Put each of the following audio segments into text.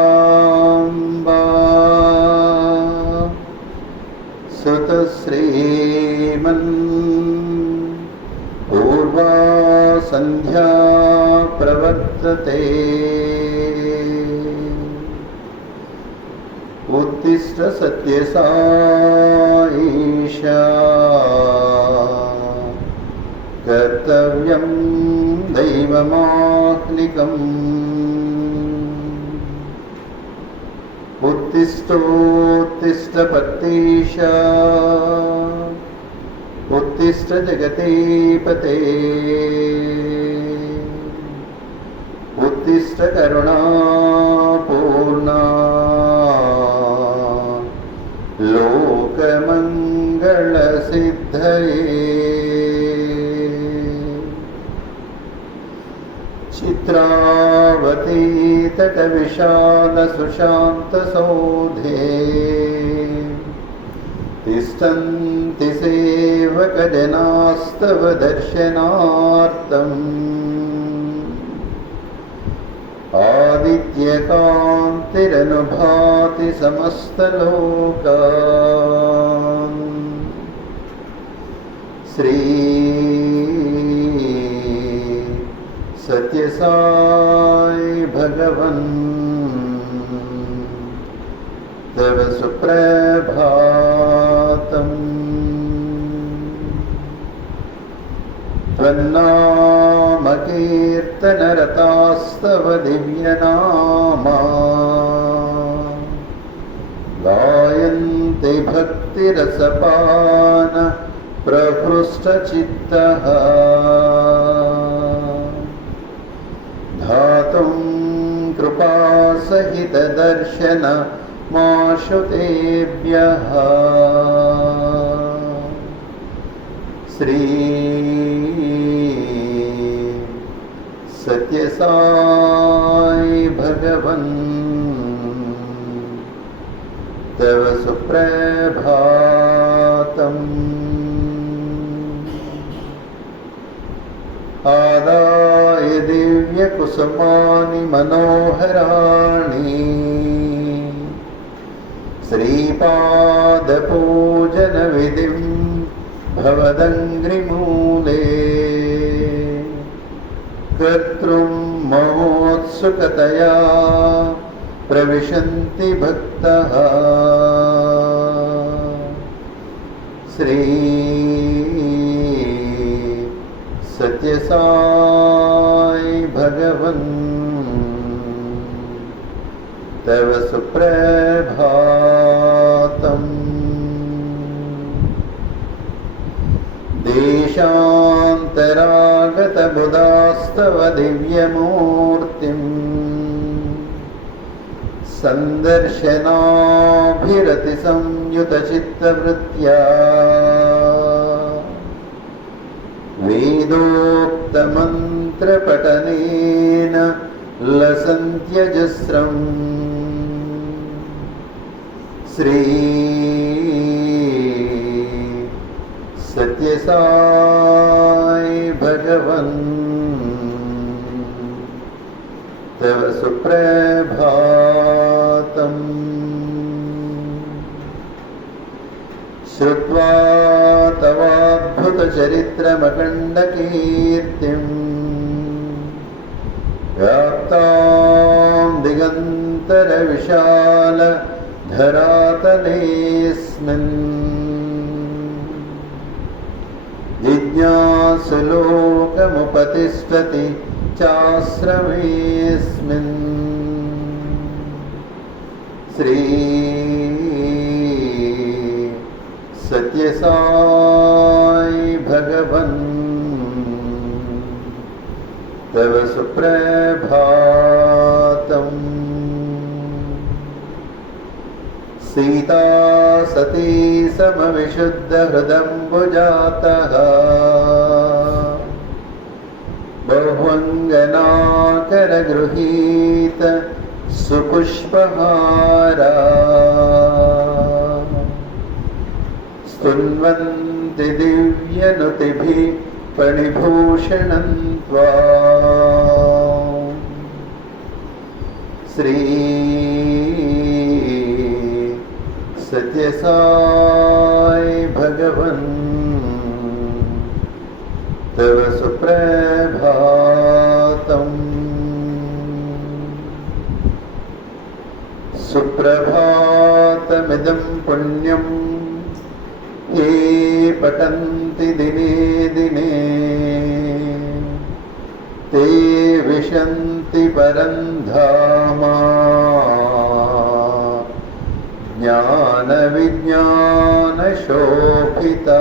ईश्वराम्बा सुतश्रीमन् पूर्वा सन्ध्या प्रवर्तते उत्तिष्ठ सत्यसाईशा कर्तव्यं दैवमाह्निकम् उत्तिष्ठोत्तिष्ठ पत्तीशा उत्तिष्ठ जगतीपते उत्तिष्ठ करुणापूर्णा लोकमङ्गलसिद्धये चित्रावती तटविशालसुशान्तसौधे तिष्ठन्ति सेवकजनास्तव दर्शनार्थम् आदित्यकान्तिरनुभाति समस्तलोकान् श्री सत्यसाई भगवन् तव सुप्रभातम् त्वन्नामकीर्तनरतास्तव दिव्यनामा गायन्ति भक्तिरसपान प्रहृष्टचित्तः धातुं कृपासहितदर्शन माशुतेभ्यः श्री सत्यसाई भगवन् तव सुप्रभातम् आदाय दिव्यकुसुमानि मनोहराणि श्रीपादपूजनविधिं भवदङ्घ्रिमूले कर्तृं महोत्सुकतया प्रविशन्ति भक्तः श्री सत्यसाई भगवन् तव सुप्रभातम् देशान्तरागतबुधास्तव दिव्यमूर्तिम् सन्दर्शनाभिरतिसंयुतचित्तवृत्त्या वेदोक्तमन्त्रपठनेन लसन्त्यजस्रम् श्री सत्यसाई भगवन् तव सुप्रभातम् श्रुत्वा तवाद्भुतचरित्रमखण्डकीर्तिम् व्याप्तां दिगन्तरविशालधरातलेऽस्मिन् जिज्ञासुलोकमुपतिष्ठति चाश्रमेऽस्मिन् श्री सत्यसाई भगवन् तव सुप्रभातम् सीता सती समविशुद्धहृदम्बुजातः बहुअङ्गनाकरगृहीत सुपुष्पहारा स्तुन्वन्ति दिव्यनुतिभिः फणिभूषणं त्वां श्री सत्यसाई भगवन् तव सुप्रभातम्। सुप्रभातमिदं पुण्यं ये पठन्ति दिने दिने ते विशन्ति परं धाम ज्ञानविज्ञानशोभिता।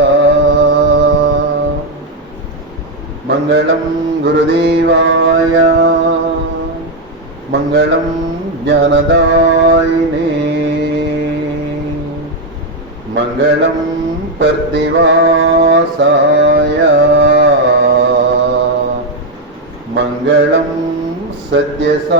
मंगलं गुरुदेवाय मंगलं ज्ञानदायिने मंगलं पर्दिवासाय मंगलं सत्यसायिने।